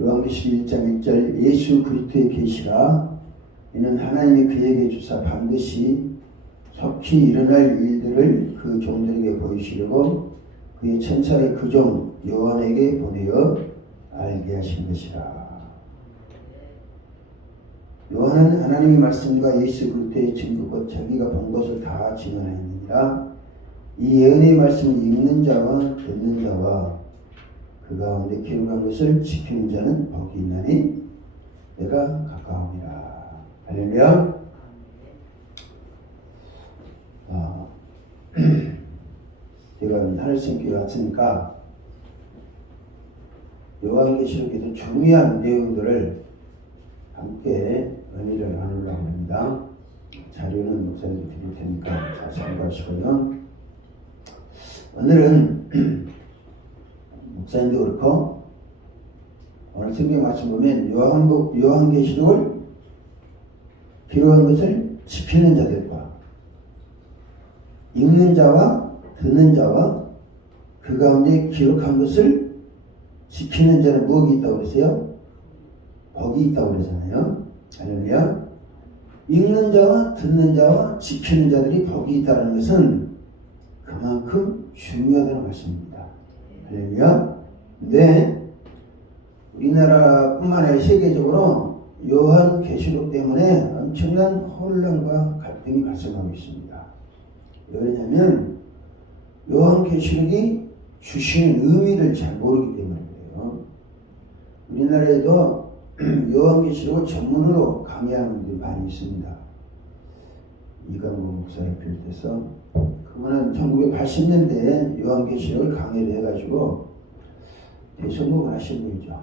요한계시록 1장 1절 예수 그리스도의 계시라 이는 하나님이 그에게 주사 반드시 속히 일어날 일들을 그 종들에게 보이시려고 그의 천사를 그 종 요한에게 보내어 알게 하신 것이라. 요한은 하나님의 말씀과 예수 그리스도의 증거 곧 자기가 본 것을 다 증언하니라. 이 예언의 말씀을 읽는 자와 듣는 자와 그 가운데 기록한 것을 지키는 자는 복이 있나니 내가 가까우니라. 할렐루야. 제가 하늘성교회 왔으니까 요한계시록에서 중요한 내용들을 함께 은혜를 나누려고 합니다. 자료는 목사님께 드릴 테니까 잘 참고하시고요. 오늘은 목사님도 그렇고 오늘 성경 말씀 보면 요한계시록을 기록한 것을 지키는 자들과 읽는 자와 듣는 자와 그 가운데 기록한 것을 지키는 자는 무엇이 있다고 그랬어요? 복이 있다고 그러잖아요. 할렐루야. 읽는 자와 듣는 자와 지키는 자들이 복이 있다는 것은 그만큼 중요하다는 말씀입니다. 할렐루야. 근데 우리나라뿐만 아니라 세계적으로 요한계시록 때문에 엄청난 혼란과 갈등이 발생하고 있습니다. 왜 그러냐면 요한계시록이 주시는 의미를 잘 모르기 때문에 그래요. 우리나라에도 요한계시록을 전문으로 강의하는 분들이 많이 있습니다. 이강국 목사를 비롯해서 그분은 1980년대에 요한계시록을 강의를 해가지고 대성공을 하신 분이죠.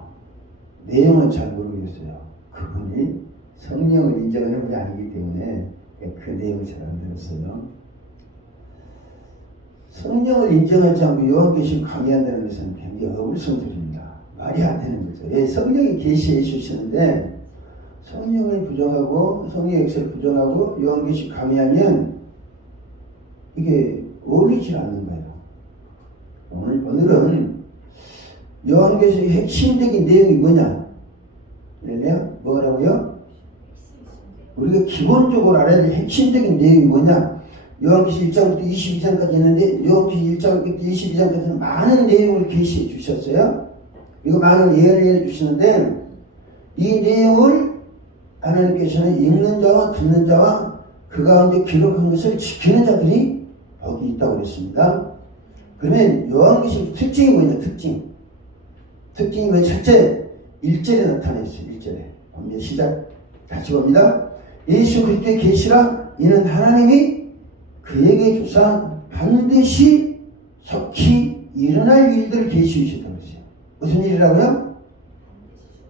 내용은 잘 모르겠어요. 그분이 성령을 인정하는 분이 아니기 때문에 그 내용을 잘 안 들었어요. 성령을 인정하지 않고 요한계시록 강의한다는 것은 굉장히 어불성설입니다. 말이 안 되는 거죠. 예, 성령이 계시해 주시는데 성령을 부정하고 성령의 역사를 부정하고 요한계시록 강의하면 이게 어울리지 않는 거예요. 오늘은 요한계시록의 핵심적인 내용이 뭐냐? 뭐라고요? 우리가 기본적으로 알아야 될 핵심적인 내용이 뭐냐? 요한계시록 1장부터 22장까지 있는데 요한계시록 1장부터 22장까지는 많은 내용을 계시해 주셨어요. 그리고 많은 예언을 해 주시는데 이 내용을 하나님께서는 읽는 자와 듣는 자와 그 가운데 기록한 것을 지키는 자들이 복이 있다고 그랬습니다. 그러면 요한계시록 특징이 뭐냐? 특징이 뭐냐? 첫째 1절에 나타났어요. 1절에 보면 시작 같이 봅니다. 예수 그리스도의 계시라 이는 하나님이 그에게 주사 반드시 속히 일어날 일들을 계시해 주셨다고 했어요. 무슨 일이라고요?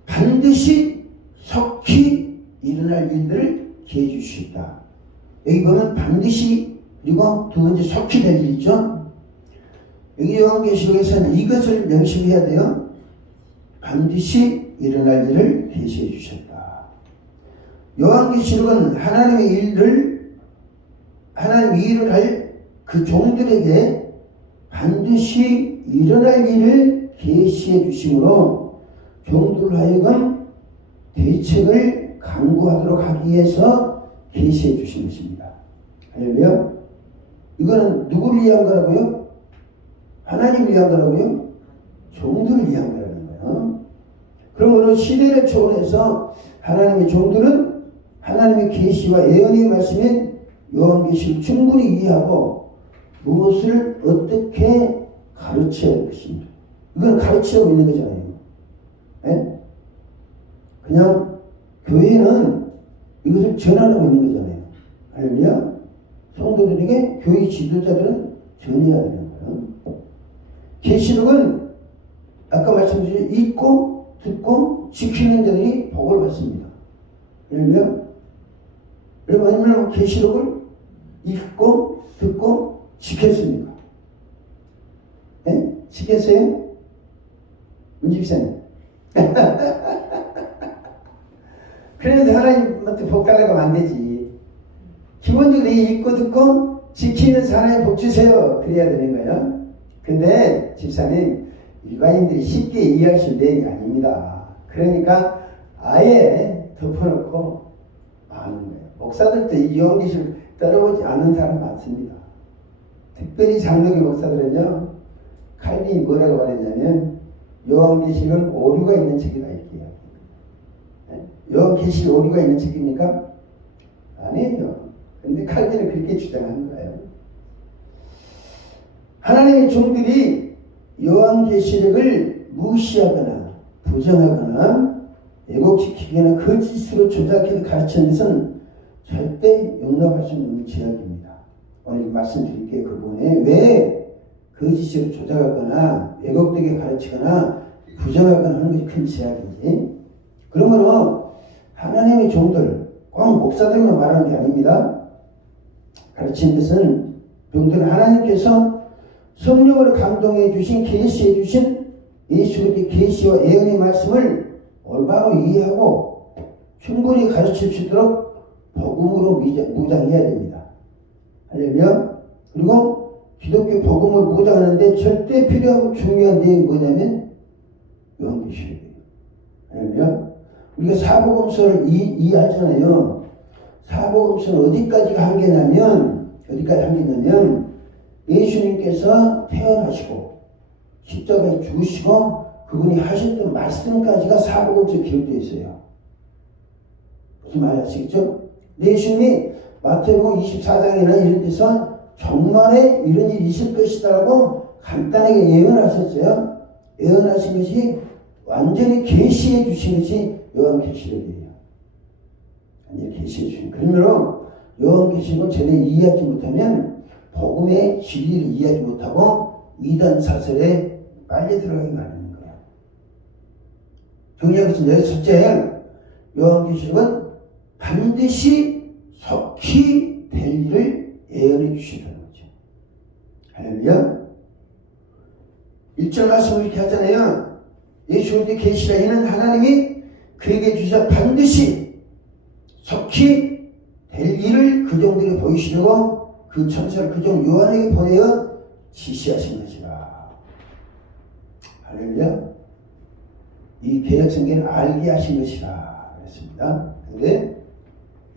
반드시 속히 일어날 일들을 계시해 주셨다. 여기 보면 반드시 그리고 두 번째 속히 될 일 있죠. 여기 요한계시록에서는 이것을 명심해야 돼요. 반드시 일어날 일을 계시해 주셨다. 요한계시록은 하나님의 일을 할 그 종들에게 반드시 일어날 일을 계시해 주심으로 종들로 하여금 대책을 강구하도록 하기 위해서 계시해 주신 것입니다. 할렐루야. 이거는 누구를 위한 거라고요? 하나님을 위한 거라고요? 종들을 위한 거라는 거예요. 그러므로 시대를 초월해서 하나님의 종들은 하나님의 계시와 예언의 말씀인 요한계시를 충분히 이해하고 무엇을 어떻게 가르쳐야 할 것입니다. 이건 가르치고 있는 거잖아요. 네? 그냥 교회는 이것을 전하고 있는 거잖아요. 할렐루야. 성도들에게 교회 지도자들은 전해야 되는 거예요. 계시록은 아까 말씀드린 읽고 듣고 지키는 자들이 복을 받습니다. 할렐루야. 여러분 얼마나 계시록을 읽고 듣고 지켰습니까? 네? 지켰어요? 문집사님. 그래서 하나님한테 복 달라고 하면 안 되지. 기본적으로 읽고 듣고 지키는 사람에 복 주세요. 그래야 되는 거예요. 근데 집사님 일반인들이 쉽게 이해할 수 있는 내용이 아닙니다. 그러니까 아예 덮어놓고 마는 거예요. 목사들도 이 요한계시록 따라오지 않는 사람 많습니다. 특별히 장로교 목사들은요, 칼빈이 뭐라고 말했냐면 요한계시록은 오류가 있는 책이다 이렇게 해요. 요한계시록 오류가 있는 책입니까? 아니에요. 근데 칼빈은 그렇게 주장하는 거예요. 하나님의 종들이 요한계시록을 무시하거나 부정하거나 왜곡시키거나 거짓으로 조작해서 가르치는 것은 절대 용납할 수 없는 죄악입니다. 오늘 말씀드릴게요. 그 부분에 왜 거짓으로 조작하거나 왜곡되게 가르치거나 부정하거나 하는 것이 큰 죄악인지. 그러므로 하나님의 종들, 꼭 목사들만 말하는 게 아닙니다. 가르치는 것은 종들은 하나님께서 성령으로 감동해 주신, 계시해 주신 예수 그리스도의 계시와 예언의 말씀을 올바로 이해하고 충분히 가르칠 수 있도록 복음으로 무장해야 됩니다. 할렐루야. 그리고 기독교 복음을 무장하는데 절대 필요하고 중요한 내용이 뭐냐면 요한계시록이에요. 할렐루야. 우리가 사복음서를 이해하잖아요. 사복음서는 어디까지가 한계냐면 예수님께서 태어나시고 십자가에 죽으시고 그분이 하셨던 말씀까지가 사복음서에 기록되어 있어요. 무슨 말인지 아시겠죠? 예수님이 마태복음 24장이나 이런 데서 정말에 이런 일이 있을 것이다라고 간단하게 예언하셨어요. 예언하신 것이 완전히 계시해 주신 것이 요한계시록이에요. 완전히 계시해 주신. 그러므로 요한계시록을 제대로 이해하지 못하면 복음의 진리를 이해하지 못하고 이단 사설에 빨리 들어가게 마련인 거예요. 중요한 것은 첫째, 요한계시록은 반드시 속히 될 일을 예언해 주시다는 거죠. 할렐루야. 1절 말씀을 이렇게 하잖아요. 예수 그리스도의 계시라 이는 하나님이 그에게 주셔 반드시 속히 될 일을 그 종들에게 보이시려고 그 천사를 그 종 요한에게 보내어 지시하신 것이라. 할렐루야. 이 개혁성경은 알게 하신 것이라 그랬습니다. 그런데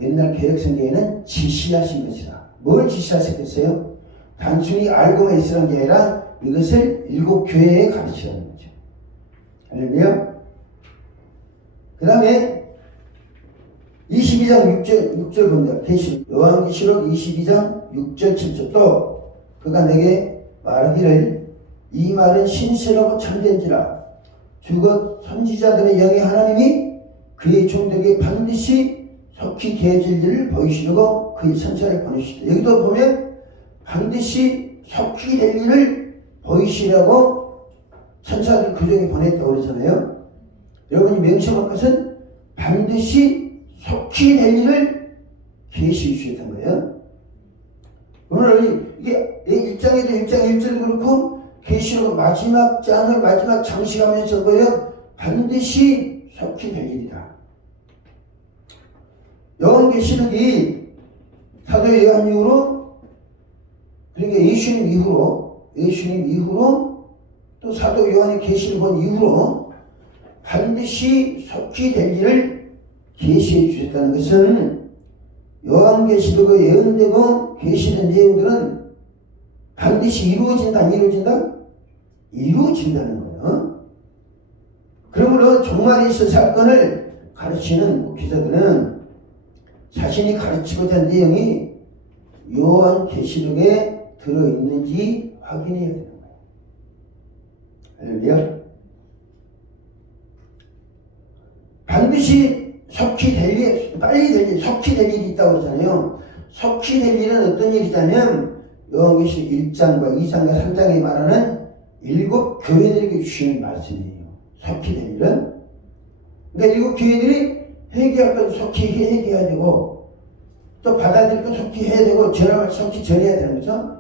옛날 개혁성경에는 지시하신 것이라. 뭘 지시하셨겠어요? 단순히 알고만 있으라는 게 아니라 이것을 일곱 교회에 가르치라는 거죠. 할렐루야. 그 다음에 22장 6절 봅니다. 요한계시록 22장 6절 7절 또 그가 내게 말하기를 이 말은 신실하고 참된지라 주곧 선지자들의 영의 하나님이 그의 종들에게 반드시 속히 되어질 일을 보이시려고 그의 선사를 보내시다. 여기도 보면 반드시 속히 될 일을 보이시려고 천사들 그 종에 보냈다고 그러잖아요. 여러분이 명심할 것은 반드시 속히 될 일을 계시해 주셨던 거예요. 오늘 이게 1장에도 1장 1절 그렇고 계시록 마지막 장을 마지막 장식하면서 뭐예요? 반드시 속히 될 일이다. 요한계시록이 사도 요한 이후로 그러니까 예수님 이후로 또 사도 요한이 계시를 본 이후로 반드시 속히 될 일을 계시해 주셨다는 것은 요한계시록에 예언되고 계시된 내용들은 반드시 이루어진다, 안 이루어진다? 이루어진다는 거예요. 그러므로 종말에 있을 사건을 가르치는 목회자들은 자신이 가르치고자 하는 내용이 요한계시록에 들어있는지 확인해야 되는 거예요. 할렐루야. 반드시 속히 될 일, 빨리 될 일, 속히 될 일이 있다고 그러잖아요. 속히 될 일은 어떤 일이냐면 요한계시록 1장과 2장과 3장에 말하는 일곱 교회들에게 주시는 말씀이에요. 속히 될 일은. 그러니까 일곱 교회들이 회개할 건 속히 회개해야 되고 또 받아들일 건 속히 해야 되고 전함을 속히 전해야 되는 거죠.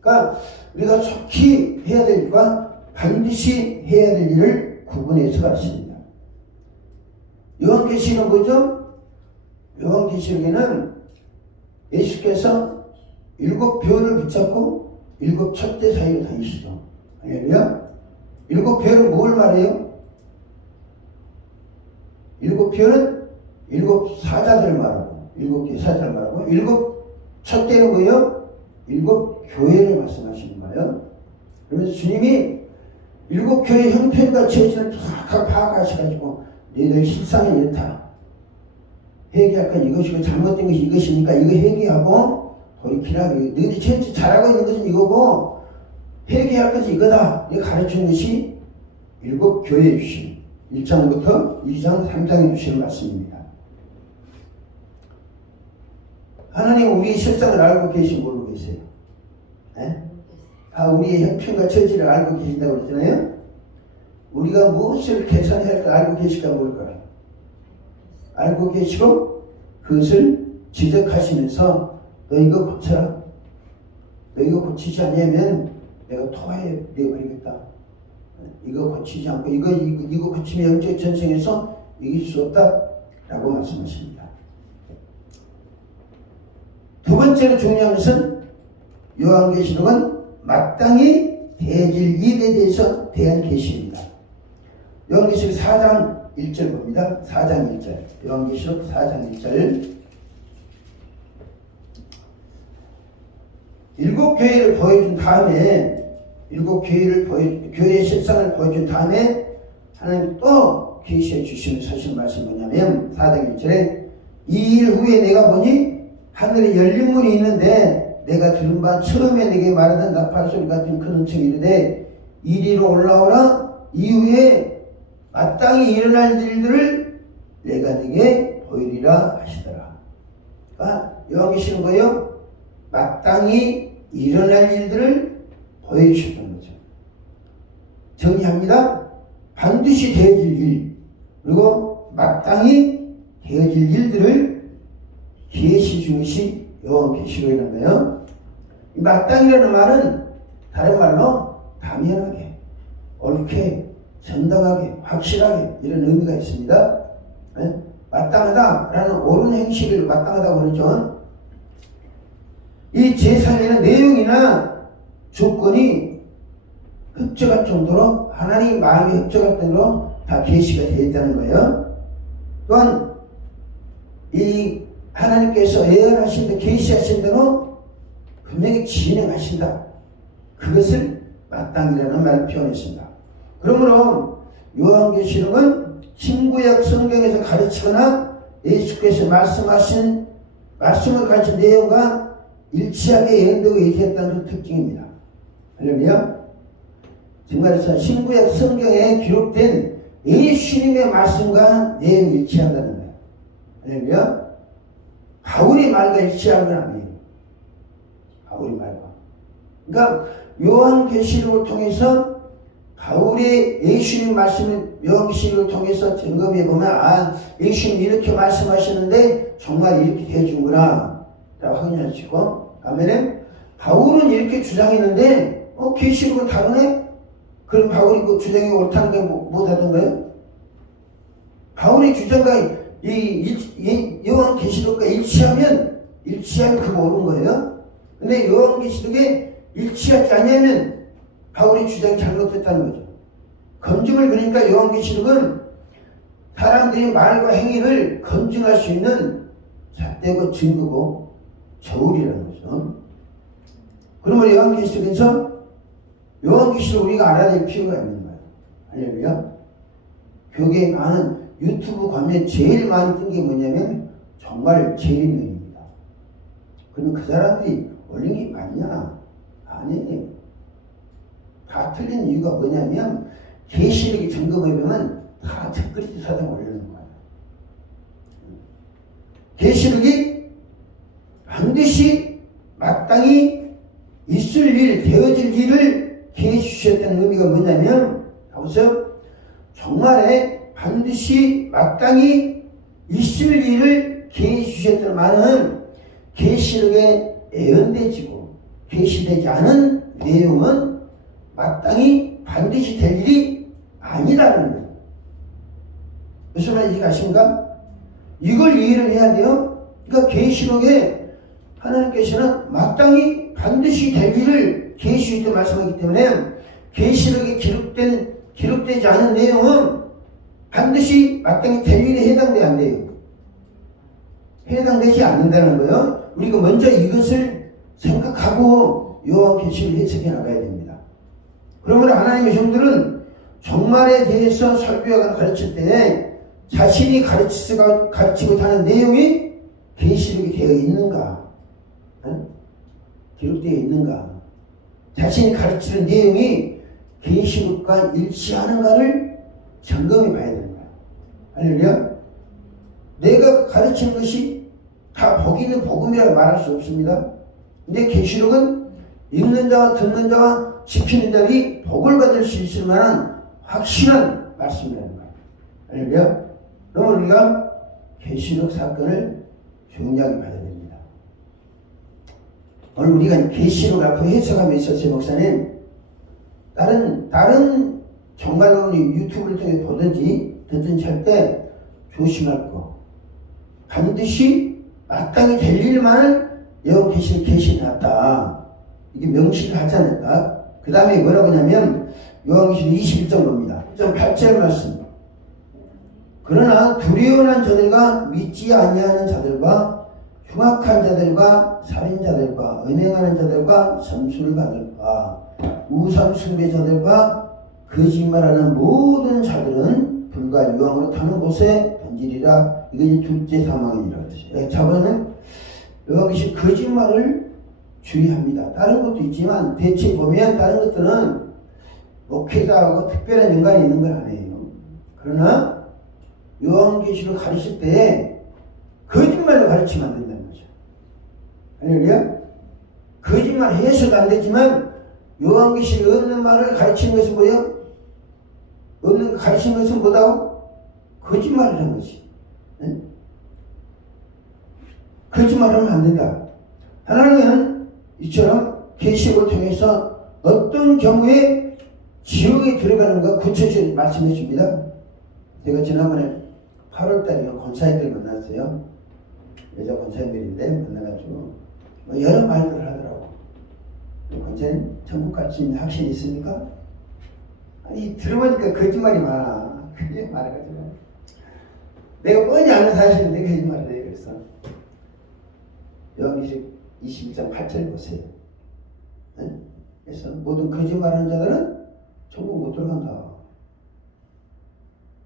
그러니까 우리가 속히 해야 될 일과 반드시 해야 될 일을 구분해서 하십니다. 요한계시록은 뭐죠? 요한계시록에는 예수께서 일곱 별을 붙잡고 일곱 촛대 사이로 다니시죠. 할렐루야. 일곱 별은 뭘 말해요? 일곱 교회는 일곱 사자들을 말하고, 일곱 교회 사자를 말하고, 일곱 첫째는 뭐예요? 일곱 교회를 말씀하시는 거예요. 그러면서 주님이 일곱 교회 형편과 처지를 정확하게 파악하셔가지고 너희들 실상은 이렇다. 회개할 건 이것이고 잘못된 것이 이것이니까 이거 회개하고 돌이키라. 너희들이 전체 잘하고 있는 것은 이거고 회개할 것은 이거다. 이거 가르치는 것이 일곱 교회에 주신 1장부터 2장, 3장에 주시는 말씀입니다. 하나님은 우리의 실상을 알고 계시고 모르고 계세요. 네? 우리의 형편과 처지를 알고 계신다고 그러잖아요. 우리가 무엇을 개선해야 할까 알고 계실까 모를까? 알고 계시고 그것을 지적하시면서 너 이거 고쳐라. 너 이거 고치지 않으면 내가 토해 내버리겠다. 이거 고치지 않고 이거 고치면 영적 전쟁에서 이길 수 없다 라고 말씀하십니다. 두 번째로 중요한 것은 요한계시록은 마땅히 대질 일에 대해서 대한 계시입니다. 요한계시록 4장 1절 봅니다. 4장 1절. 요한계시록 4장 1절. 일곱 교회를 보여준 다음에, 교회의 실상을 보여준 다음에 하나님 또 계시해 주시는 사실 말씀이 뭐냐면 4장 1절에 이 일 후에 내가 보니 하늘에 열린 문이 있는데 내가 들은 바 처음에 내게 말하던 나팔 소리 같은 큰 음성이 이르되 이리로 올라오라. 이후에 마땅히 일어날 일들을 내가 네게 보이리라 하시더라. 그러니까 요한계시는 거예요. 마땅히 일어날 일들을 보여주셨던 거죠. 정리합니다. 반드시 되어질 일, 그리고 마땅히 되어질 일들을 계시 중시 요한계시록이라는 거예요. 이 마땅이라는 말은 다른 말로 당연하게, 옳게, 정당하게, 확실하게 이런 의미가 있습니다. 네? 마땅하다라는 옳은 행실을 마땅하다고 그러죠. 이 제3에는 내용이나 조건이 흡족할 정도로 하나님 마음이 흡족할 정도로 다 계시가 되어 있다는 거예요. 또한 이 하나님께서 예언하신 대 계시하신 대로 분명히 진행하신다. 그것을 마땅이라는 말을 표현했습니다. 그러므로 요한계시록은 신구약 성경에서 가르치거나 예수께서 말씀하신 말씀을 가르친 내용과 일치하게 예언되고 얘기했다는 특징입니다. 그러면 정말로 신구약 성경에 기록된 예수님의 말씀과 내용이 일치한다는 거예요. 그러면 바울의 말과 일치한 건 아니에요. 바울의 말과. 그러니까 요한계시록을 통해서 바울의 예수님 말씀을 요한계시록을 통해서 점검해 보면 예수님 이렇게 말씀하시는데 정말 이렇게 되어준구나 라고 확인하시고, 아멘은 바울은 이렇게 주장했는데 계시록은 다르네? 그럼 바울이 그 주장이 옳다는 게 못하던 거예요? 바울의 주장과 이 요한계시록과 일치하면 그거 옳은 거예요. 근데 요한계시록에 일치하지 않으면 바울의 주장이 잘못됐다는 거죠. 검증을, 그러니까 요한계시록은 사람들이 말과 행위를 검증할 수 있는 잣대고 증거고 저울이라는 거죠. 그러면 요한계시록 우리가 알아야 될 필요가 있는 거예요. 할렐루야. 교계에 많은 유튜브 가면 제일 많이 뜬 게 뭐냐면 정말 재밌는입니다. 그럼 그 사람들이 올린 게 맞냐? 아니, 다 틀린 이유가 뭐냐면 계시록이 점검해보면 다 댓글이 사다 올리는 거예요. 계시록이 반드시 마땅히 있을 일, 되어질 일을 계시주셨다는 의미가 뭐냐면, 보세요. 정말에 반드시 마땅히 있을 일을 계시주셨다는 말은 계시록에 예언되지고 계시되지 않은 내용은 마땅히 반드시 될 일이 아니라는 거예요. 무슨 말인지 아십니까? 이걸 이해를 해야 돼요. 그러니까 계시록에 하나님께서는 마땅히 반드시 될 일을 계시록 때 말씀하기 때문에 계시록에 기록되지 않은 내용은 반드시 마땅히 될 일에 해당돼야 안 돼요. 해당되지 않는다는 거예요. 우리가 먼저 이것을 생각하고 요한계시를 해석해 나가야 됩니다. 그러므로 하나님의 종들은 종말에 대해서 설교하거나 가르칠 때 자신이 가르치고자 하는 내용이 계시록이 되어 있는가? 기록되어 있는가? 자신이 가르치는 내용이 계시록과 일치하는가를 점검해 봐야 되는 거야. 할렐루야. 내가 가르치는 것이 다 복이는 복음이라고 말할 수 없습니다. 근데 계시록은 읽는 자와 듣는 자와 지키는 자들이 복을 받을 수 있을 만한 확실한 말씀이라는 거예요. 할렐루야. 그러면 우리가 계시록 사건을 중요하게 봐야 됩니다. 오늘 우리가 계시록 앞으로 해석하며 있었어요. 목사님, 다른 정말로 유튜브를 통해 보든지 듣든지 할 때 조심할 거, 반드시 마땅히 될 일만 여기 계시났다. 이게 명시를 하지 않을까? 그 다음에 뭐라고 하냐면 요한계시록 21장 봅니다. 1.8절 말씀. 그러나 두려워하는 자들과 믿지 아니하는 자들과 흉악한 자들과 살인자들과 음행하는 자들과 점수를 받을까 우상 숭배자들과 거짓말하는 모든 자들은 불과 유황으로 타는 곳에 던지리라. 이게 이제 둘째 사망이라고 했어요. 자번은 요한계시록 거짓말을 주의합니다. 다른 것도 있지만 대체 보면 다른 것들은 목회자하고 특별한 연관이 있는 건 아니에요. 그러나 요한계시록 가르칠 때 거짓말로 가르치면 안 된다는 거죠. 할렐루야. 거짓말 해서도 안 되지만 요한계시록 없는 말을 가르치는 것은 뭐예요? 없는 가르치는 것은 뭐다고? 거짓말을 한 거지. 네? 거짓말하면 안 된다. 하나님은 이처럼 계시록을 통해서 어떤 경우에 지옥에 들어가는가 구체적으로 말씀해 줍니다. 제가 지난번에 8월달에 권사님들 만났어요. 여자 권사님들인데 만나가지고 여러 말들을 하더라고. 권사님 천국 갈 수 있는 확신이 있습니까? 아니 들어보니까 거짓말이 많아. 그게 말해가지고 내가 뻔히 아는 사실인데 거짓말을 해. 그래서 요한계시록 21장 8절 보세요. 네? 그래서 모든 거짓말하는 자들은 천국 못 들어간다.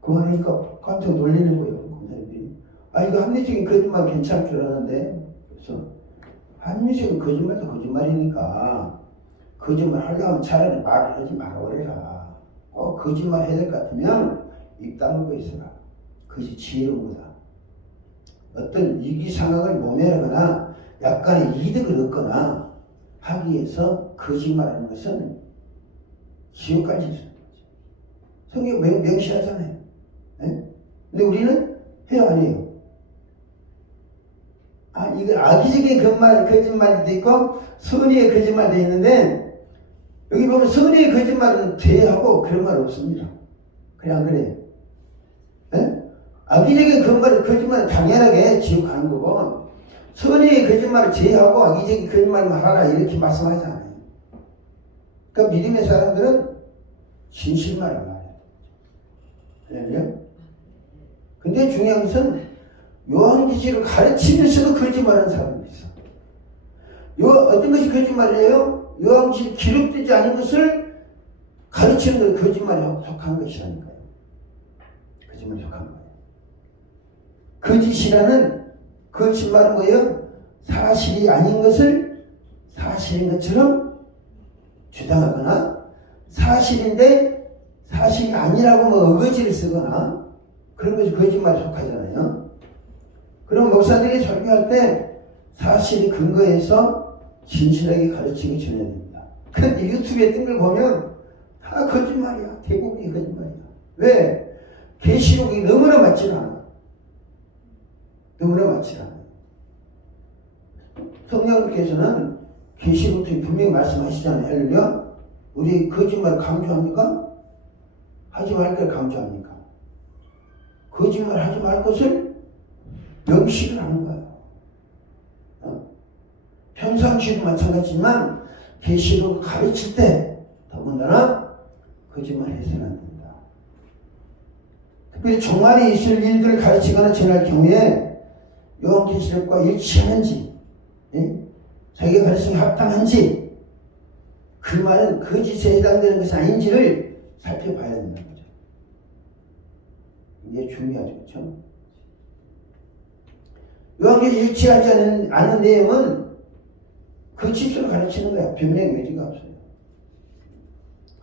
그 말이니까 깜짝 놀리는 거예요. 권사님들이. 아, 이거 합리적인 거짓말 괜찮을 줄 알았는데. 그래서 합리적인 거짓말도 거짓말이니까 거짓말 하려면 차라리 말을 하지 말아버려라. 꼭 거짓말 해야 될 것 같으면 입 다물고 있어라. 그것이 지혜로운 거다. 어떤 위기 상황을 모면하거나 약간의 이득을 얻거나 하기 위해서 거짓말하는 것은 지옥까지 있습니다. 성경 명시하잖아요. 네? 근데 우리는 해요, 안 해요? 아, 이거 악의적인 거짓말도 있고 선의의 거짓말도 있는데 여기 보면 선의의 거짓말은 제하고 그런 말 없습니다. 그냥 그래요. 네? 악의적인 거짓말은 당연하게 지옥 가는 거고 선의의 거짓말을 제하고 악의적인 거짓말만 하라 이렇게 말씀하지 않아요. 그러니까 믿음의 사람들은 진실만을 말해요. 근데 중요한 것은 요한계시를 가르치면서도 거짓말하는 사람이 있어. 어떤 것이 거짓말이에요? 요한계시 기록되지 않은 것을 가르치는 건 거짓말에 속한 것이라니까요. 거짓말에 속한 거예요. 거짓이라는 거짓말은 뭐예요? 사실이 아닌 것을 사실인 것처럼 주장하거나 사실인데 사실이 아니라고 뭐 어거지를 쓰거나 그런 것이 거짓말에 속하잖아요. 그럼 목사들이 설교할 때 사실이 근거해서 진실하게 가르치기 전해야 됩니다. 그런데 유튜브에 뜬 걸 보면 다 거짓말이야. 대부분이 거짓말이야. 왜? 계시록이 너무나 맞지 않아. 너무나 맞지 않아. 성령님께서는 계시록에 분명히 말씀하시잖아요. 할렐루야. 우리 거짓말을 강조합니까? 하지 말 걸 강조합니까? 거짓말 하지 말 것을 명시를 하는 거예요. 평상시도 마찬가지지만 계시록을 가르칠 때 더군다나 거짓말 해서는 안 됩니다. 그리고 종말에 있을 일들을 가르치거나 전할 경우에 요한계시록과 일치하는지, 자기가 가르치는 합당한지, 그 말은 거짓에 해당되는 것이 아닌지를 살펴봐야 된다는 거죠. 이게 중요하죠. 그렇죠? 요한계시록에 일치하지 않는 내용은 그 지수를 가르치는 거야. 변명의 여지가 없어요.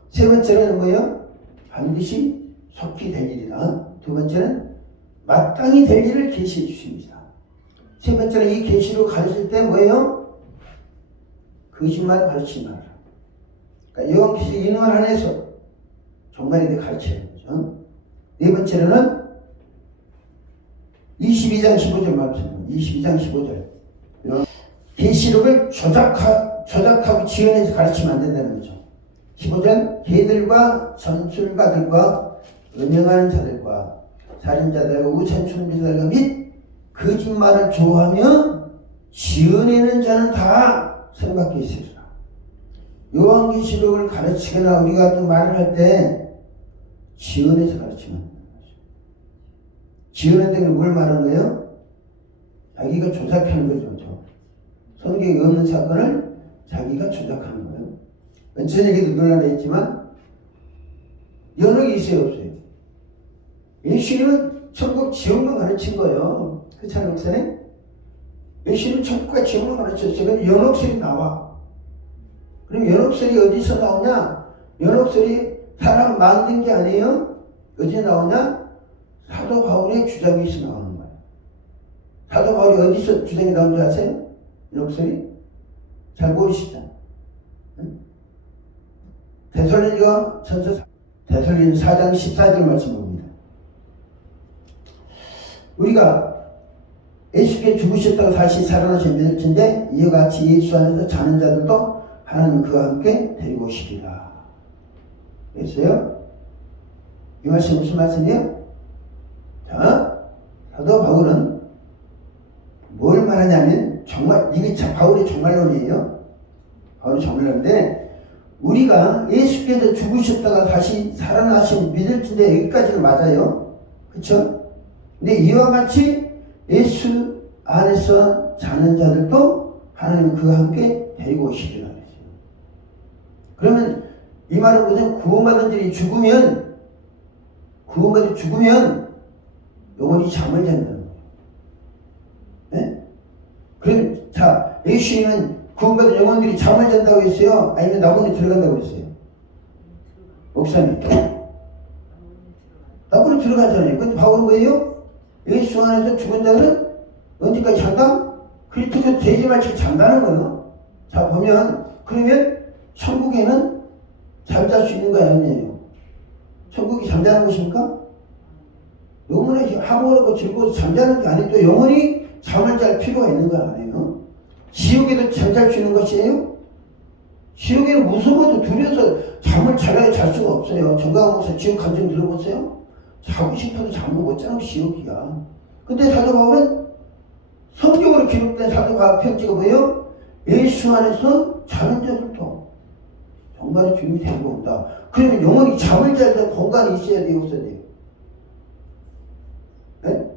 세 번째는 뭐예요? 반드시 속히 될 일이다. 두 번째는 마땅히 될 일을 계시해 주십니다. 세 번째는 이 계시로 가르칠 때 뭐예요? 거짓말을 가르치지 말아라. 그러니까 요한계시록 인원 안에서 정말에 대해 가르쳐야 하는 거죠. 네 번째로는 22장 15절 말씀입니다. 22장 15절. 계시록을 조작하고 지어내서 가르치면 안 된다는 거죠. 15절, 개들과 전술가들과 음행하는 자들과 살인자들과 우천천비자들과 및 거짓말을 좋아하며 지어내는 자는 다 성 밖에 있으리라. 요한계시록을 가르치거나 우리가 또 말을 할 때 지어내서 가르치면 안 된다는 거죠. 지어낸다는 게 뭘 말하는 거예요? 자기가 조작하는 거죠. 성경에 없는 사건을 자기가 조작하는 거예요. 전에도 논란이 있지만 연옥이 있어요, 없어요? 예수님은 천국 지옥만 가르친 거예요. 그렇잖아요, 목사님? 예수님은 천국과 지옥만 가르쳤어요. 근데 연옥설이 나와. 그럼 연옥설이 어디서 나오냐? 연옥설이 사람 만든 게 아니에요. 어디서 나오냐? 사도 바울의 주장에서 나오는 거예요. 사도 바울이 어디서 주장이 나온 줄 아세요? 연옥설이? 잘 모르시잖아요. 데살로니가 전서 데살로니가 4장 14절 말씀 봅니다. 우리가 예수께 죽으셨다고 다시 살아나신 믿을진데 이와 같이 예수 안에서 자는 자들도 하나님 그와 함께 데리고 오시리라. 그랬어요? 이 말씀 무슨 말씀이에요? 자, 사도 바울은 뭘 말하냐면 정말 이게 바울의 정말론이에요. 바울의 정말론인데 우리가 예수께서 죽으셨다가 다시 살아나신 믿을진데 여기까지는 맞아요. 그쵸? 근데 이와 같이 예수 안에서 자는 자들도 하나님은 그와 함께 데리고 오시리라 그랬어요. 그러면 이 말은 무슨 구원받은 자들이 죽으면 영원히 잠을 잔다는 거예요. 네? 그럼 자, 예수님은 구원받은 영혼들이 잠을 잔다고 했어요? 아니면 낙원에 들어간다고 했어요? 목사님. 낙원에 들어가잖아요. 근데 바울은 뭐예요? 예수 안에서 죽은 자는 언제까지 잔다? 그리스도께서 재림할지 잔다는 거예요. 자, 보면, 그러면 천국에는 잠잘 수 있는 거 아니에요? 천국이 잠자는 곳입니까? 영원히 하고 즐거워서 잠자는 게 아니고 또 영원히 잠을 잘 필요가 있는 건 아니에요. 지옥에도 잠잘 수 있는 것이에요? 지옥에는 무서워도 두려워서 잠을 잘해야 잘 수가 없어요. 정강원 목사 지옥 간증 들어보세요? 자고 싶어도 잠을 못 자는 지옥이야. 근데 사도 바울은 성경으로 기록된 사도 바울 편지가 뭐예요? 예수 안에서 자는 자들도 정말의 주님이 데리고 온다. 그러면 영원히 잠을 잘 때 공간이 있어야 돼요, 없어야 돼요? 네?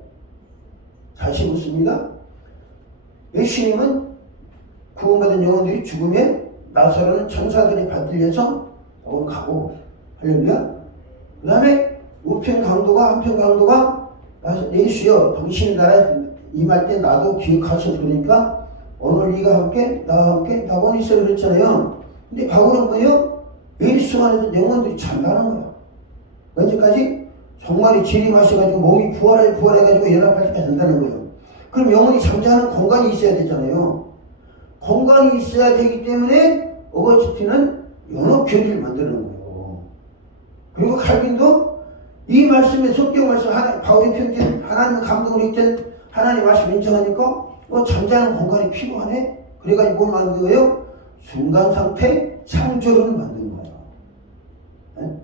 다시 묻습니다. 예수님은 구원받은 영혼들이 죽으면 나사로는 천사들이 받들려서 가고 할렐루야. 그 다음에 우편 강도가 한편 강도가 예수여 당신의 나라에 임할 때 나도 기억하셔서 그러니까 오늘 네가 함께 나와 함께 낙원에 있어 그랬잖아요. 근데 바울은 뭐예요? 예수 안에서 영혼들이 잔다는 거야. 언제까지? 정말이 재림하셔가지고 몸이 부활해가지고 연합할 때까지 잔다는 거예요. 그럼 영혼이 잠자는 공간이 있어야 되잖아요. 공간이 있어야 되기 때문에 어거스틴은 연옥교리를 만드는 거예요. 그리고 칼빈도 이 말씀에 성경 말씀 바울의 편지 하나님 감동을 읽던 하나님 말씀 인정하니까 잠자는 공간이 필요하네. 그래가지고 뭘 만든 거예요? 순간 상태 창조를 만든 거예요. 네?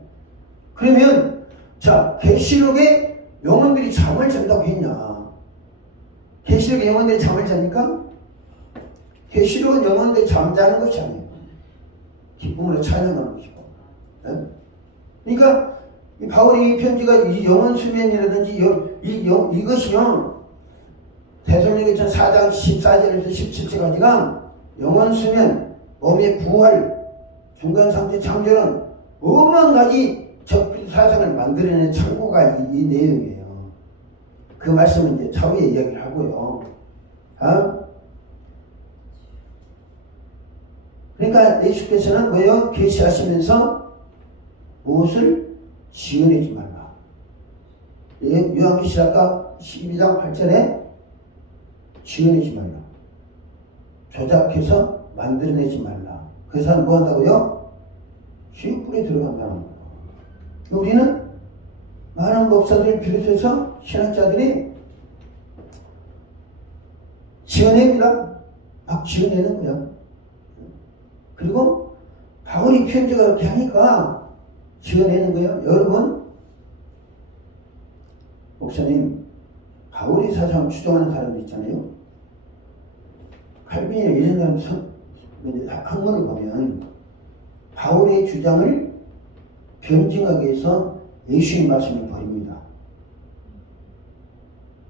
그러면 자 계시록에 영혼들이 잠을 잔다고 했냐? 계시록에 영혼들이 잠을 잡니까? 계시록은 영혼들이 잠자는 것이 아니에요. 기쁨으로 찬양하는 것이고. 네? 그러니까 이 바울의 이 편지가 이 영원 수면이라든지 이것이요. 대선령기전 4장 14절에서 17절까지가 영원 수면, 몸의 부활, 중간 상태 창조는 오만 가지 적빛 사상을 만들어내는 창고가 이 내용이에요. 그 말씀은 이제 차후에 이야기를 하고요. 그러니까 예수께서는 뭐예요? 계시하시면서 무엇을 지어내지 말라. 요한계시록 아까 12장 8절에 지어내지 말라. 조작해서 만들어내지 말라. 그 사람 뭐 한다고요? 지옥불에 들어간다는 거예요. 우리는 많은 목사들 비롯해서 신학자들이 지어냅니다. 막 지어내는 거야. 그리고 바울이 편지가 그렇게 하니까 지어내는 거예요. 여러분, 목사님, 바울의 사상을 추종하는 사람도 있잖아요. 칼빈이나 이런 사람 학문을 보면 바울의 주장을 변증하기 위해서 예수의 말씀을 버립니다.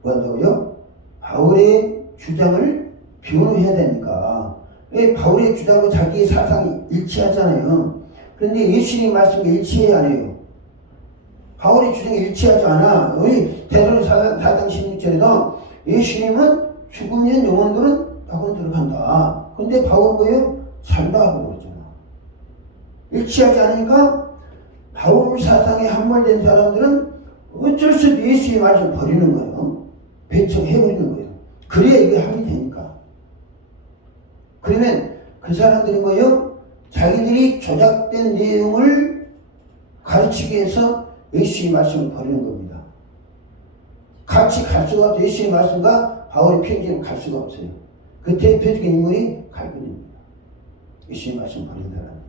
뭐 한다고요? 바울의 주장을 변호해야 되니까. 왜 바울의 주장과 자기의 사상이 일치하잖아요. 그런데 예수님의 말씀과 일치해야 안 해요. 바울의 주장이 일치하지 않아. 우리 대사로니가 4장 16절에도 예수님은 죽으면 영혼들은 바울은 들어간다. 근데 바울은 뭐예요? 산다고 그러잖아. 일치하지 않으니까 바울 사상에 함몰된 사람들은 어쩔 수 없이 예수의 말씀을 버리는 거예요. 배척해버리는 거예요. 그래야 이게 합이 되니까. 그러면 그 사람들이 뭐예요? 자기들이 조작된 내용을 가르치기 위해서 예수의 말씀을 버리는 겁니다. 같이 갈 수가 없어요. 예수의 말씀과 바울의 편지는 갈 수가 없어요. 그 대표적인 인물이 칼빈입니다. 예수의 말씀 버린 사람.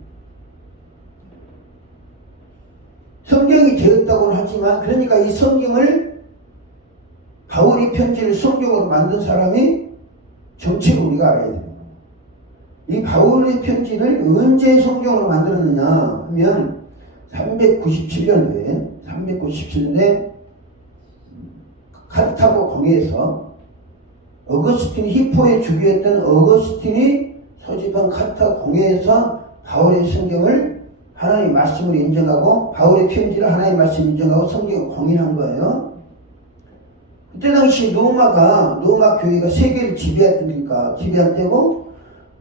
성경이 되었다고는 하지만, 그러니까 이 성경을 바울의 편지를 성경으로 만든 사람이 정체를 우리가 알아야 돼요. 이 바울의 편지를 언제 성경으로 만들었느냐 하면 397년도에 카르타고 공회에서 어거스틴 히포의 주교였던 어거스틴이 소집한 카르타고 공회에서 바울의 성경을 하나님의 말씀으로 인정하고 바울의 편지를 하나님의 말씀으로 인정하고 성경을 공인한 거예요. 그때 당시 로마 교회가 세계를 지배한 때고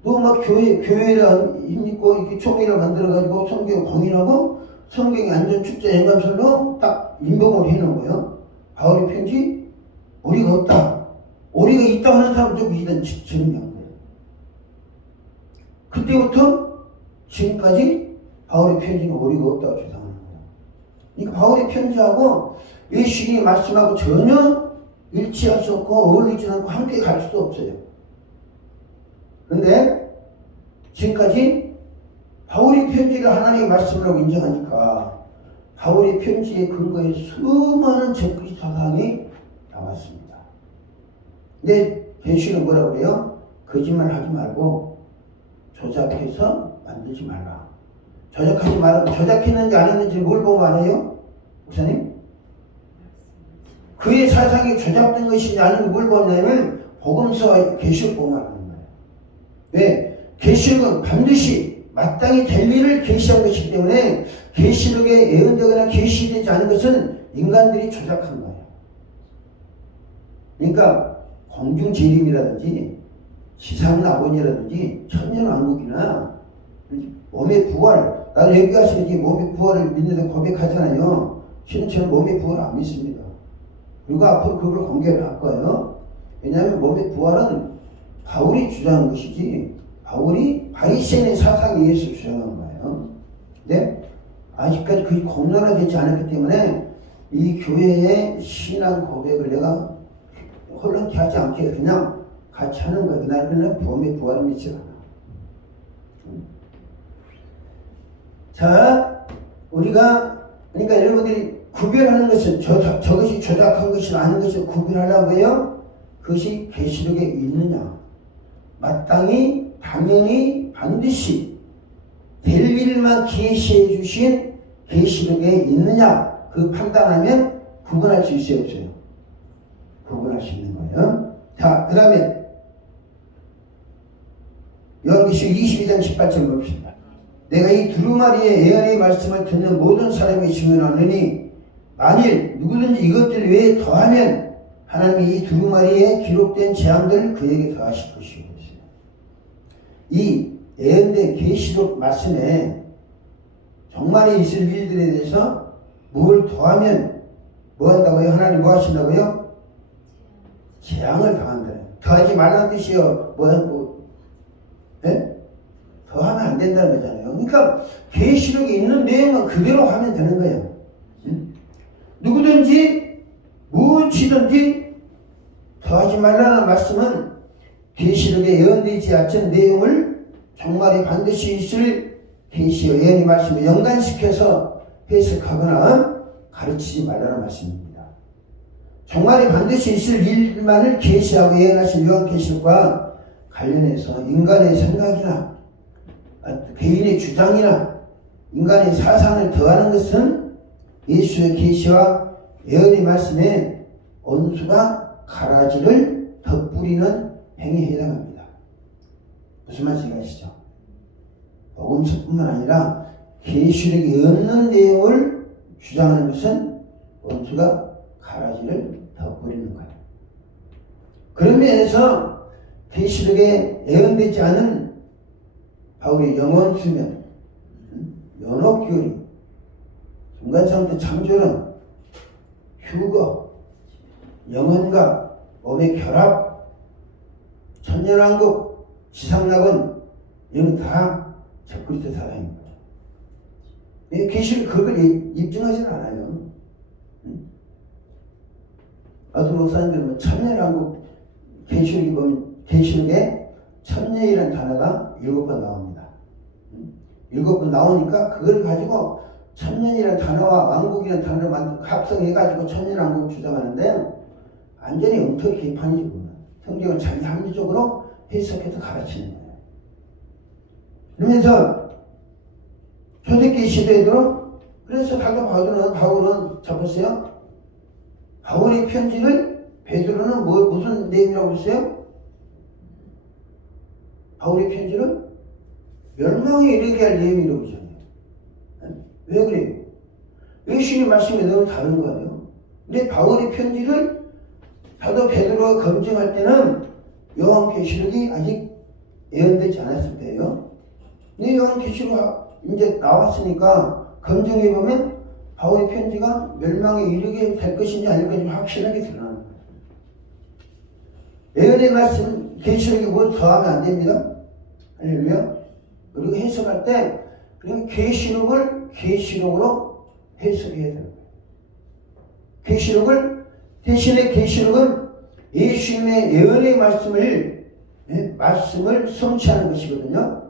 로마 교회를 힘입고 이렇게 총회를 만들어가지고 성경을 공인하고 성경의 안전축제 연감설로 딱 인봉을 해놓은 거예요. 바울의 편지, 오리가 없다. 오리가 있다고 하는 사람은 좀 이단 증명한 거예요. 그때부터 지금까지 바울의 편지는 오리가 없다고 주장하는 거예요. 그러니까 바울의 편지하고 예수님이 말씀하고 전혀 일치할 수 없고 어울리지 않고 함께 갈 수도 없어요. 그런데 지금까지 바울의 편지를 하나님의 말씀으로 인정하니까 바울의 편지의 근거에 수많은 적그리스도 사상이 나왔습니다. 근데 계시는 뭐라고 그래요? 거짓말 하지 말고 조작해서 만들지 말라. 조작하지 말라. 조작했는지 안 했는지 뭘 보고 알아요? 목사님? 그의 사상이 조작된 것이지 아니면 뭘 보냐면 복음서와 계시록 보면 아는 거예요. 왜? 계시록은 반드시 마땅히 될 일을 계시한 것이기 때문에 계시록에 예언되거나 계시되지 않은 것은 인간들이 조작한 거예요. 그러니까 공중재림이라든지 지상낙원이라든지 천년왕국이나 몸의 부활, 나는 여기 가서 이렇게 몸의 부활을 믿는데 고백하잖아요. 저는 몸의 부활을 안 믿습니다. 그리고 앞으로 그걸 공개를 할 거예요. 왜냐하면 몸의 부활은 바울이 주장한 것이지 바울이 바리새인의 사상에 의해서 주장한 거예요. 근데 아직까지 그게 공론화되지 않았기 때문에 이 교회의 신앙 고백을 내가 혼란케 하지 않게 그냥 같이 하는 거예요. 그날은 몸의 부활을 믿지 않아. 자, 우리가 그러니까 여러분들이 구별하는 것은 저것이 조작한 것이 아닌 것을 구별하려고 해요. 그것이 계시록에 있느냐, 마땅히 당연히 반드시 될 일만 계시해 주신 계시록에 있느냐, 그 판단하면 구분할 수 있어요, 없어요? 구분할 수 있는 거예요. 자, 그 다음에 요한계시록 22장 18절 봅시다. 내가 이 두루마리의 예언의 말씀을 듣는 모든 사람이 증언하느니 만일 누구든지 이것들 외에 더하면 하나님이 이 두루마리에 기록된 재앙들을 그에게 더하실 것이고, 이 예언된 계시록 말씀에 정말에 있을 일들에 대해서 뭘 더하면 뭐 한다고요? 하나님 뭐 하신다고요? 재앙을 당한다. 더하지 말라는 뜻이요. 네? 더하면 안 된다는 거잖아요. 그러니까 계시록에 있는 내용은 그대로 하면 되는 거예요. 누구든지 무엇이든지 더하지 말라는 말씀은 계시록에 예언되지 않은 내용을 정말에 반드시 있을 계시의 예언의 말씀을 연관시켜서 해석하거나 가르치지 말라는 말씀입니다. 정말에 반드시 있을 일만을 계시하고 예언하신 요한계시록과 관련해서 인간의 생각이나 개인의 주장이나 인간의 사상을 더하는 것은 예수의 계시와 예언의 말씀에 원수가 가라지를 덧뿌리는 행위에 해당합니다. 무슨 말인지 아시죠? 복음서뿐만 아니라 계시록에 없는 내용을 주장하는 것은 원수가 가라지를 덧뿌리는 거예요. 그런 면에서 계시록에 예언되지 않은 바울의 영원 수면, 연옥교리, 순간상태 창조론, 휴거, 영혼과 몸의 결합, 천년왕국, 지상낙원, 이건 다 적그리스도 사상입니다. 계시록 그걸 입증하지는 않아요. 어떤 목사님들은 천년왕국 계시록에 보면 계시록에 천년이라는 단어가 7번 나옵니다. 7번 나오니까 그걸 가지고 천년이라는 단어와 왕국이라는 단어를 합성해가지고 천년왕국을 주장하는데 완전히 엉터리 개판이지 보면 성경을 자기 합리적으로 해석해서 가르치는 거예요. 그러면서 초대교회 시대에도 그래서 바울은 잡았어요. 바울의 편지를 베드로는 무슨 내용이라고 했어요? 바울의 편지를 멸망에 이르게 할 내용이라고 했잖아요. 왜 그래요? 예수님 말씀이 너무 다른 거예요. 근데 바울의 편지를 사도 베드로가 검증할 때는 요한계시록이 아직 예언되지 않았을 때예요. 근데 요한계시록 이제 나왔으니까 검증해보면 바울의 편지가 멸망에 이르게 될 것인지 아닐 것인지 확실하게 드러나는 거예요. 예언의 말씀은 계시록에 뭐 더하면 안 됩니다. 할렐루야. 그리고 해석할 때 그냥 계시록을 계시록으로 해석해야 되는 거예요. 계시록을 대신에 계시록은 예수님의 예언의 말씀을 성취하는 것이거든요.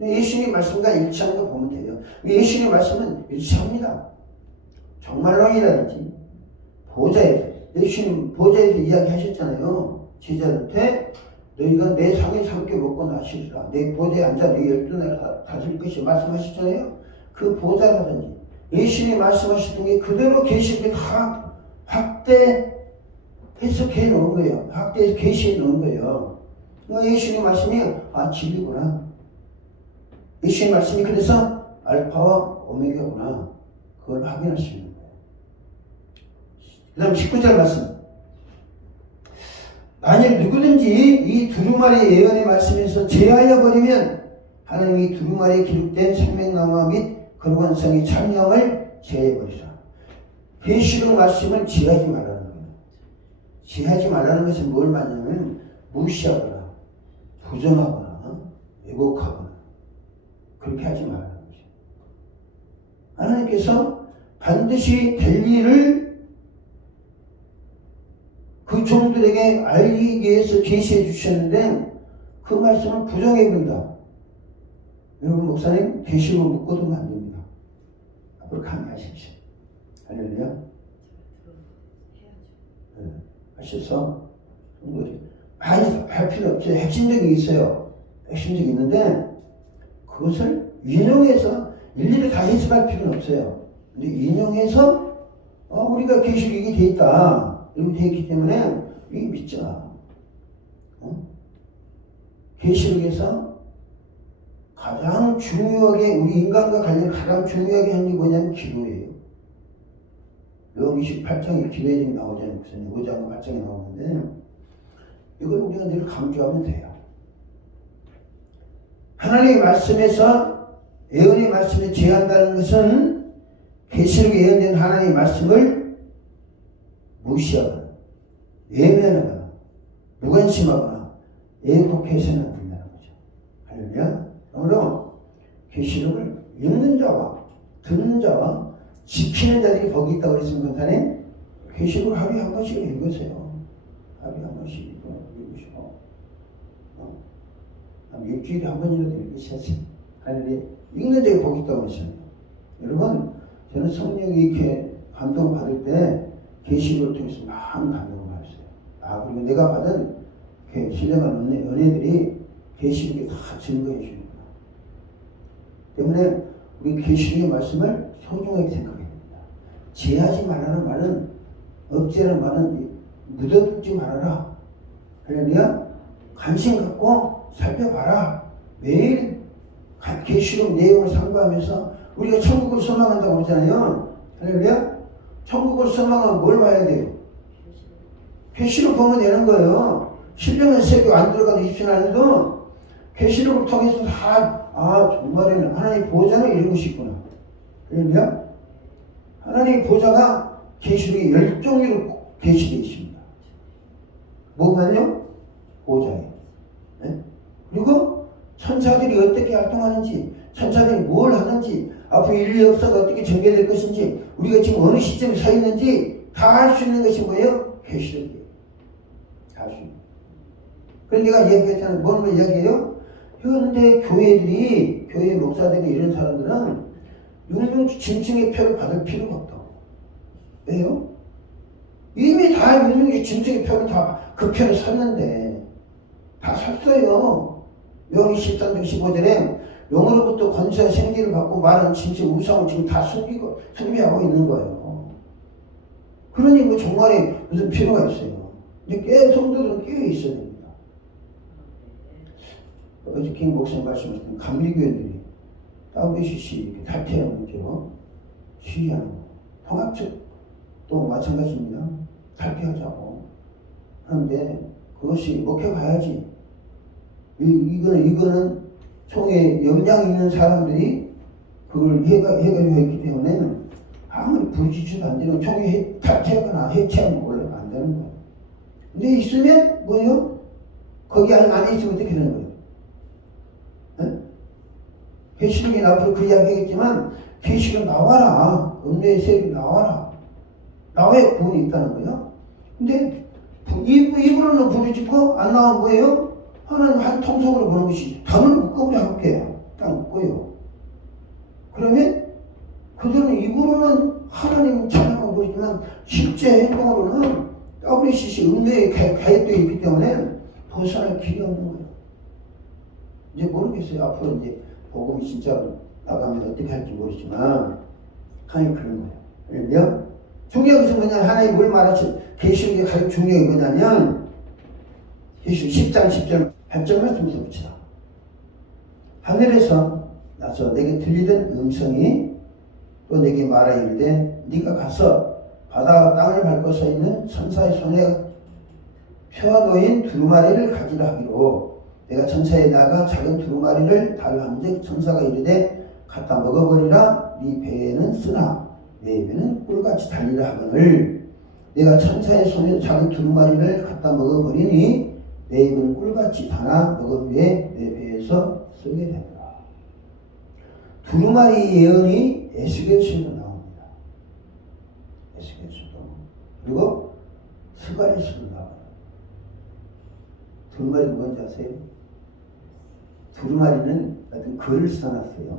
예수님의 말씀과 일치하는 거 보면 돼요. 예수님의 말씀은 일치합니다. 정말론이라든지 예수님 보좌에서 이야기하셨잖아요. 제자들한테 너희가 내 상에 함께 먹고 나시리라. 내 보좌에 앉아 내 12나라 다스릴 것이 말씀하셨잖아요. 그 보좌라든지 예수님이 말씀하셨던 게 그대로 계시록에 다 확대 해석해 놓은 거예요. 확대해서 계시해 놓은 거예요. 그러니까 예수님 말씀이 진리구나. 예수님 말씀이 그래서 알파와 오메가구나. 그걸 확인할 수 있는 거예요. 그 다음 19절 말씀. 만일 누구든지 이 두루마리 예언의 말씀에서 제하여 버리면 하나님이 두루마리에 기록된 생명나무와 및 거룩한성의 창령을 제해버리라. 계시록 말씀을 제하지 말라는 거예요. 제하지 말라는 것은 뭘 말하냐면 무시하거나 부정하거나 왜곡하거나 그렇게 하지 말라는 거죠. 하나님께서 반드시 될 일을 그 종들에게 알리기 위해서 계시해 주셨는데 그 말씀을 부정해 본다. 여러분 목사님 계시록을 묶어두면 안 됩니다. 앞으로 강의하십시오. 할렐루야. 네. 하셔서 많이 할 필요 없어요. 핵심적인 게 있어요. 핵심적인 게 있는데 그것을 인용해서 일일이 다 해석할 필요는 없어요. 근데 인용해서 우리가 계시록 이게 돼 있다. 이렇게 돼 있기 때문에 이게 믿자. 계시록에서 가장 중요하게 우리 인간과 관련 가장 중요하게 한 게 뭐냐면 기도예요. 요한 28장에 기도에 지금 나오잖아요. 5장과 8장에 나오는데 이걸 우리가 늘 강조하면 돼요. 하나님의 말씀에서 예언의 말씀에 제한다는 것은 계시록에 예언된 하나님의 말씀을 무시하거나 외면하거나 무관심하거나 왜곡해서는 안 된다는 거죠. 할렐루야. 그러므로 계시록을 읽는 자와 듣는 자와 지키는 자들이 거기 있다고 그랬으면 그렇다네. 계시록을 하루에 한 번씩 읽으세요. 하루에 한 번씩 읽으시고 일주일에 한 번이라도 읽으셔야지. 할렐루야. 읽는 자가 거기 있다고 그랬어요. 여러분, 저는 성령이 이렇게 감동을 받을 때 계시록을 통해서 많은 감동을 받았어요. 그리고 내가 받은 신령한 은혜들이 계시록에 다 증거해 주는구나. 때문에 우리 계시록의 말씀을 소중하게 생각해야 됩니다. 제하지 말라는 말은, 억제라는 말은 묻어두지 말아라. 할렐루야. 관심 갖고 살펴봐라. 매일 계시록 내용을 상고하면서 우리가 천국을 소망한다고 그러잖아요. 할렐루야. 천국을 소망하면 뭘 봐야 돼요? 계시록 보면 되는 거예요. 신령한 세계 안 들어가도 20년 안에도 계시록을 통해서 정말에는 하나님의 보좌를 이루고 싶구나. 할렐루야. 하나님의 보좌가 계시록의 10종류로 계시되어 있습니다. 뭐만요? 보좌예요. 네? 그리고 천사들이 어떻게 활동하는지, 천사들이 뭘 하는지, 앞으로 인류 역사가 어떻게 전개될 것인지, 우리가 지금 어느 시점에 서 있는지 다 알 수 있는 것이 뭐예요? 계시록이에요. 다 알 수 있는. 그래서 내가 이야기했잖아요. 뭘 이야기해요? 현대 교회들이, 교회 목사들이 이런 사람들은 육명주 짐승의 표를 받을 필요가 없다고. 왜요? 이미 다 육명주 짐승의 표를 다 그 표를 샀는데, 다 샀어요. 요한 13장 15절에 영으로부터 권세와 생기를 받고 말하는 짐승 우상을 지금 다 숭배하고 있는 거예요. 그러니 뭐 종말에 무슨 필요가 있어요. 근데 성도들은 깨어 있어야 됩니다. 어제 king 목사님 말씀하셨던 감리교회들이 WCC 이렇게 탈퇴하는 문제로 시위하는 거. 통합 측도 마찬가지입니다. 탈퇴하자고 하는데 그것이 먹혀가야지. 이거는 총에 역량 있는 사람들이 그걸 해가지고 했기 때문에 아무리 부르짖어도 안 되는 총에 탈퇴하거나 해체하면 원래 안 되는 거예요. 근데 있으면 뭐예요? 거기 안에 있으면 어떻게 되는 거예요? 계시록이 앞으로 그 이야기 하겠지만 계시록 나와라. 음료의 세력이 나와라. 나와야 구원이 있다는 거예요. 근데 입으로는 부르짖고 안 나온 거예요? 하나님 한 통속으로 보는 것이 담을 묶어버려 할게요. 딱 묶어요. 그러면 그들은 입으로는 하나님 찬양하고 그러지만 실제 행동으로는 WCC 음료에 가입되어 있기 때문에 벗어날 길이 없는 거예요. 이제 모르겠어요. 앞으로 이제 복음이 진짜 나가면 어떻게 할지 모르지만 하나님 그런 거예요. 그러면 중요한 것은 뭐냐? 하나님 뭘 말하지? 계시록의 가장 중요한 게 뭐냐면 계시록 10장 10절 8절 말씀부터 봅시다. 하늘에서 나서 내게 들리던 음성이 또 내게 말하 이르되 네가 가서 바다와 땅을 밟고 서 있는 천사의 손에 펴 놓인 두루마리를 가지라 하기로 내가 천사에 나가 작은 두루마리를 달라 한즉 천사가 이르되 갖다 먹어버리라. 네 배에는 쓰나 내 배는 꿀같이 달리라 하거늘 내가 천사의 손에 작은 두루마리를 갖다 먹어버리니 내 입은 꿀같이 달아 먹은 후에 내 배에서 쓰게 되더라. 두루마리 예언이 에스겔서에도 나옵니다. 에스겔서도. 그리고 스가랴서도 나와요. 두루마리가 뭔지 아세요? 두루마리는 어떤 글을 써놨어요.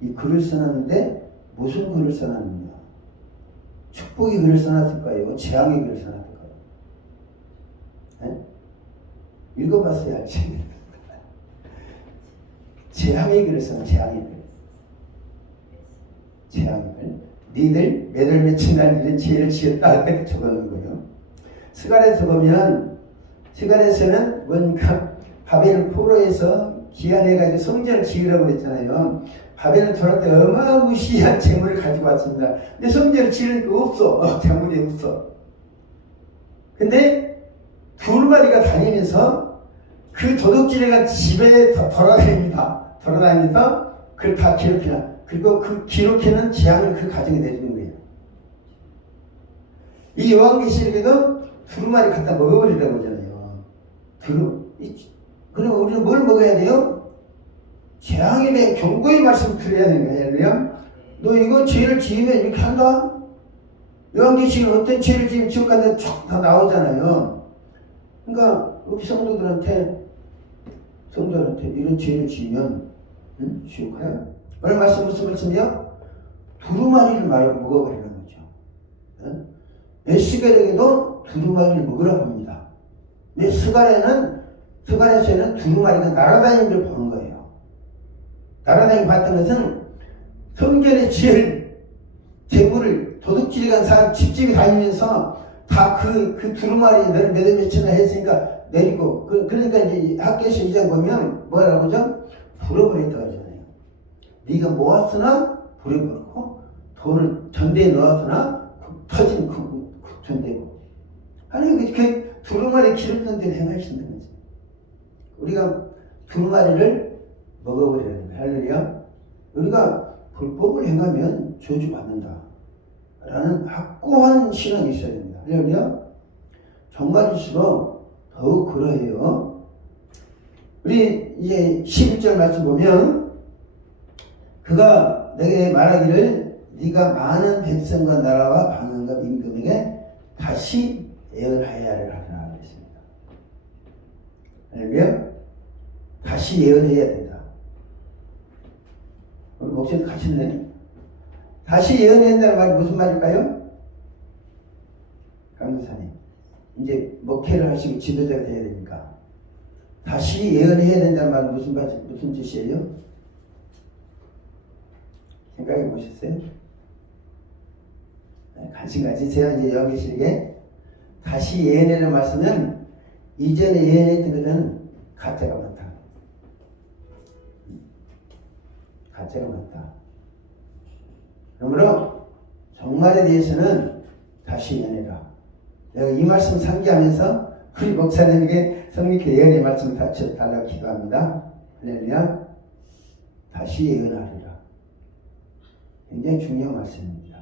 이 글을 써놨는데 무슨 글을 써놨느냐? 축복의 글을 써놨을까요? 재앙의 글을 써놨을까요? 네? 읽어봤어야 알지. 재앙의 글을 써놨 재앙의 글. 재앙의 글. 니들 매달 며칠 날 이런 죄를 지었다 그렇게 적어놓은 거예요. 스가랴서 보면 스가랴서는 뭔가 바벨 포로에서 기한해가지고 성전을 지으라고 그랬잖아요. 바벨을 돌아올 때 어마무시한 재물을 가지고 왔습니다. 근데 성전을 지으니까 없어. 재물이 없어. 근데 두루마리가 다니면서 그 도둑질해가 집에 돌아다닙니다. 돌아다니면서 그걸 다 기록해놔. 그리고 그 기록해놓은 재앙을 그 가정에 내리는 거예요. 이 요한계시록에도 두루마리 갖다 먹어버리라고 하잖아요. 그럼 우리는 뭘 먹어야 돼요? 재앙에 대한 경고의 말씀을 드려야 되는 거예요. 너 이거 죄를 지으면 이렇게 한다? 요한계시록은 어떤 죄를 지으면 지옥 간다 쫙 다 나오잖아요. 그러니까 우리 성도들한테 이런 죄를 지으면 지옥 가요. 오늘 말씀 무슨 말씀이요? 두루마리를 먹어버리는 거죠. 에스겔에게도 두루마리를 먹으라고 합니다. 근데 스가랴서에는 두루마리가 날아다니는 걸 보는 거예요. 날아다니는 봤던 것은 성전에 지을 재물을 도둑질이 간 사람 집집이 다니면서 다 그 두루마리 너를 몇 월 며칠이나 했으니까 내리고 그러니까 이제 학교에서 2장 보면 뭐라고 하죠? 불어버렸다고 하잖아요. 네가 모았으나 불어버리고 돈을 전대에 넣었으나 터진 전대고 아니 그 두루마리 기름던 대로 행하신다는 거지. 우리가 두루마리를 먹어버리는 거예요. 할렐루야. 우리가 불법을 행하면 저주받는다 라는 확고한 신앙이 있어야 됩니다. 할렐루야. 정말일수록 더욱 그러해요. 우리 이제 11절 말씀 보면 그가 내게 말하기를 네가 많은 백성과 나라와 방언과 민금에게 다시 예언하여야 하리라 했습니다. 할렐루야. 다시 예언해야 된다. 우리 목사님 가셨네. 다시 예언해야 된다는 말이 무슨 말일까요? 강도사님 이제 목회를 하시고 지도자가 돼야 되니까 다시 예언해야 된다는 말은 무슨 뜻이에요? 생각해 보셨어요? 관심 가지세요. 이제 여기 계시게 다시 예언하는 말씀은 이전에 예언했던 것은 가짜가 많다. 가짜가 많다. 그러므로 정말에 대해서는 다시 예언해라. 내가 이 말씀 상기하면서 우리 목사님에게 성립회 예언의 말씀을 달라고 기도합니다. 할렐루야. 다시 예언하리라. 굉장히 중요한 말씀입니다.